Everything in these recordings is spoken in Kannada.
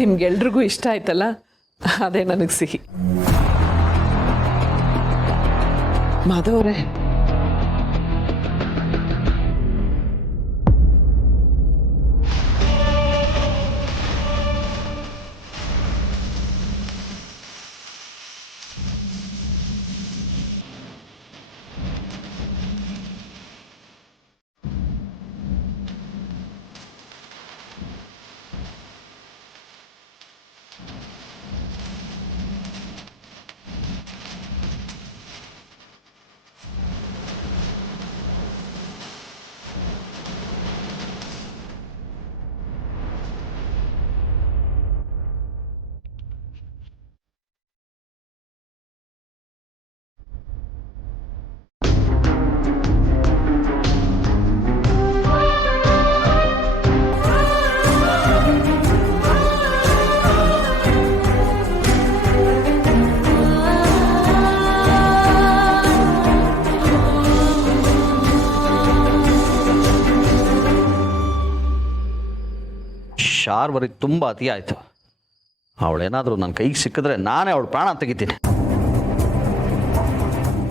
ನಿಮ್ಗೆಲ್ರಿಗೂ ಇಷ್ಟ ಆಯ್ತಲ್ಲ, ಅದೇ ನನಗೆ ಸಿಹಿ. ಮಾಧವರೇ, ಶಾರ್ವರಿಗೆ ತುಂಬ ಅತಿ ಆಯಿತು. ಅವಳೇನಾದರೂ ನನ್ನ ಕೈಗೆ ಸಿಕ್ಕಿದ್ರೆ ನಾನೇ ಅವಳು ಪ್ರಾಣ ತೆಗಿತೀನಿ.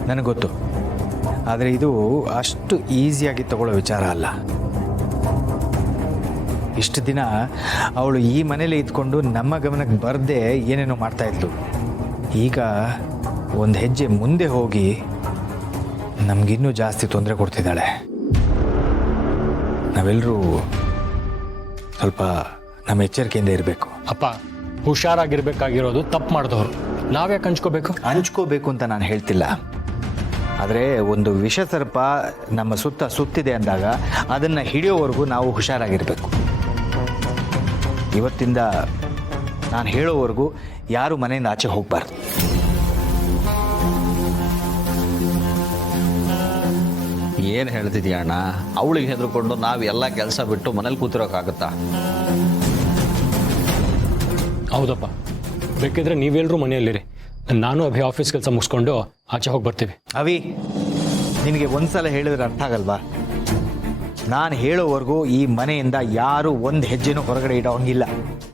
ನನಗೆ ಗೊತ್ತು, ಆದರೆ ಇದು ಅಷ್ಟು ಈಸಿಯಾಗಿ ತಗೊಳ್ಳೋ ವಿಚಾರ ಅಲ್ಲ. ಇಷ್ಟು ದಿನ ಅವಳು ಈ ಮನೇಲಿ ಇದ್ಕೊಂಡು ನಮ್ಮ ಗಮನಕ್ಕೆ ಬರದೆ ಏನೇನೋ ಮಾಡ್ತಾಯಿದ್ಲು. ಈಗ ಒಂದು ಹೆಜ್ಜೆ ಮುಂದೆ ಹೋಗಿ ನಮಗಿನ್ನೂ ಜಾಸ್ತಿ ತೊಂದರೆ ಕೊಡ್ತಿದ್ದಾಳೆ. ನಾವೆಲ್ಲರೂ ಸ್ವಲ್ಪ ನಮ್ಮ ಎಚ್ಚರಿಕೆಯಿಂದ ಇರಬೇಕು. ಅಪ್ಪ, ಹುಷಾರಾಗಿರ್ಬೇಕಾಗಿರೋದು ತಪ್ಪು ಮಾಡಿದವರು. ನಾವ್ಯಾಕೆ ಹಂಚ್ಕೋಬೇಕು ಅಂತ ನಾನು ಹೇಳ್ತಿಲ್ಲ, ಆದರೆ ಒಂದು ವಿಷಸರ್ಪ ನಮ್ಮ ಸುತ್ತಿದೆ ಅಂದಾಗ ಅದನ್ನು ಹಿಡಿಯೋವರೆಗೂ ನಾವು ಹುಷಾರಾಗಿರಬೇಕು. ಇವತ್ತಿಂದ ನಾನು ಹೇಳೋವರೆಗೂ ಯಾರು ಮನೆಯಿಂದ ಆಚೆ ಹೋಗಬಾರ್ದು. ಏನು ಹೇಳ್ತಿದ್ದೀಯ ಅಣ್ಣ? ಅವಳಿಗೆ ಹೆದರ್ಕೊಂಡು ನಾವು ಎಲ್ಲ ಕೆಲಸ ಬಿಟ್ಟು ಮನೇಲಿ ಕೂತಿರೋಕ್ಕಾಗುತ್ತಾ? ಹೌದಪ್ಪ, ಬೇಕಿದ್ರೆ ನೀವೆಲ್ಲರೂ ಮನೆಯಲ್ಲಿರಿ. ನಾನು ಅಭಿ ಆಫೀಸ್ ಕೆಲಸ ಮುಗಿಸ್ಕೊಂಡು ಆಚೆ ಹೋಗಿ ಬರ್ತೀವಿ. ಅವಿ, ನಿನಗೆ ಒಂದ್ಸಲ ಹೇಳಿದ್ರೆ ಅರ್ಥ ಆಗಲ್ವಾ? ನಾನು ಹೇಳೋವರೆಗೂ ಈ ಮನೆಯಿಂದ ಯಾರೂ ಒಂದು ಹೆಜ್ಜೆನೂ ಹೊರಗಡೆ ಇಡೋ ಹಂಗಿಲ್ಲ.